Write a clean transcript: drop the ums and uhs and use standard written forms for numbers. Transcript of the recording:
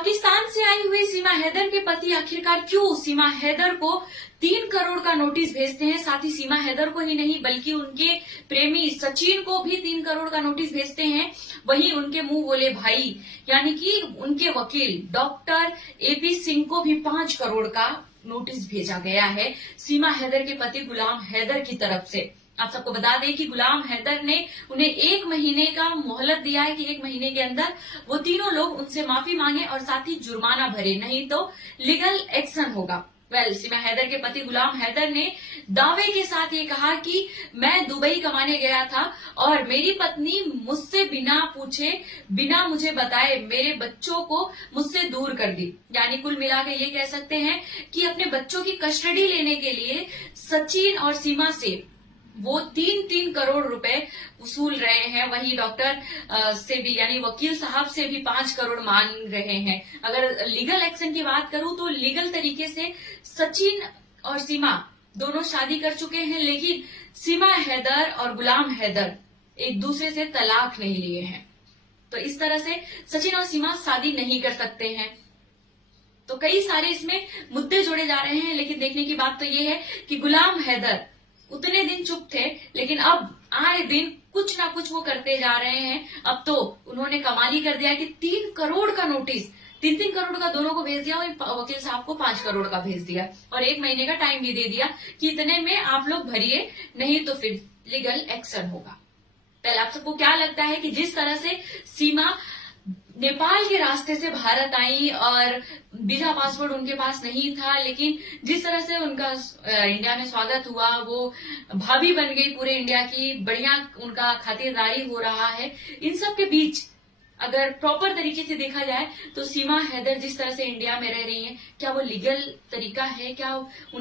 पाकिस्तान से आई हुई सीमा हैदर के पति आखिरकार क्यों सीमा हैदर को 3 करोड़ का नोटिस भेजते हैं। साथ ही सीमा हैदर को ही नहीं बल्कि उनके प्रेमी सचिन को भी 3 करोड़ का नोटिस भेजते हैं। वहीं उनके मुंह बोले भाई यानी कि उनके वकील डॉक्टर एपी सिंह को भी 5 करोड़ का नोटिस भेजा गया है सीमा हैदर के पति गुलाम हैदर की तरफ से। आप सबको बता दें कि गुलाम हैदर ने उन्हें 1 महीने का मोहलत दिया है कि 1 महीने के अंदर वो तीनों लोग उनसे माफी मांगे और साथ ही जुर्माना भरे, नहीं तो लीगल एक्शन होगा। सीमा हैदर के पति गुलाम हैदर ने दावे के साथ ये कहा कि मैं दुबई कमाने गया था और मेरी पत्नी मुझसे बिना पूछे बिना मुझे बताए मेरे बच्चों को मुझसे दूर कर दी। यानी कुल मिलाकर ये कह सकते हैं कि अपने बच्चों की कस्टडी लेने के लिए सचिन और सीमा से वो 3-3 करोड़ रुपए वसूल रहे हैं। वहीं डॉक्टर से भी यानी वकील साहब से भी 5 करोड़ मांग रहे हैं। अगर लीगल एक्शन की बात करूं तो लीगल तरीके से सचिन और सीमा दोनों शादी कर चुके हैं, लेकिन सीमा हैदर और गुलाम हैदर एक दूसरे से तलाक नहीं लिए हैं। तो इस तरह से सचिन और सीमा शादी नहीं कर सकते हैं। तो कई सारे इसमें मुद्दे जोड़े जा रहे हैं, लेकिन देखने की बात तो ये है कि गुलाम हैदर उतने दिन चुप थे, लेकिन अब आए दिन कुछ ना कुछ वो करते जा रहे हैं। अब तो उन्होंने कमाल ही कर दिया कि 3 करोड़ का नोटिस 3-3 करोड़ का दोनों को भेज दिया और वकील साहब को 5 करोड़ का भेज दिया और 1 महीने का टाइम भी दे दिया कि इतने में आप लोग भरिए, नहीं तो फिर लीगल एक्शन होगा। पहले आप सबको क्या लगता है कि जिस तरह से सीमा नेपाल के रास्ते से भारत आई और वीजा पासपोर्ट उनके पास नहीं था, लेकिन जिस तरह से उनका इंडिया में स्वागत हुआ, वो भाभी बन गई पूरे इंडिया की, बढ़िया उनका खातिरदारी हो रहा है। इन सब के बीच अगर प्रॉपर तरीके से देखा जाए तो सीमा हैदर जिस तरह से इंडिया में रह रही हैं, क्या वो लीगल तरीका है? क्या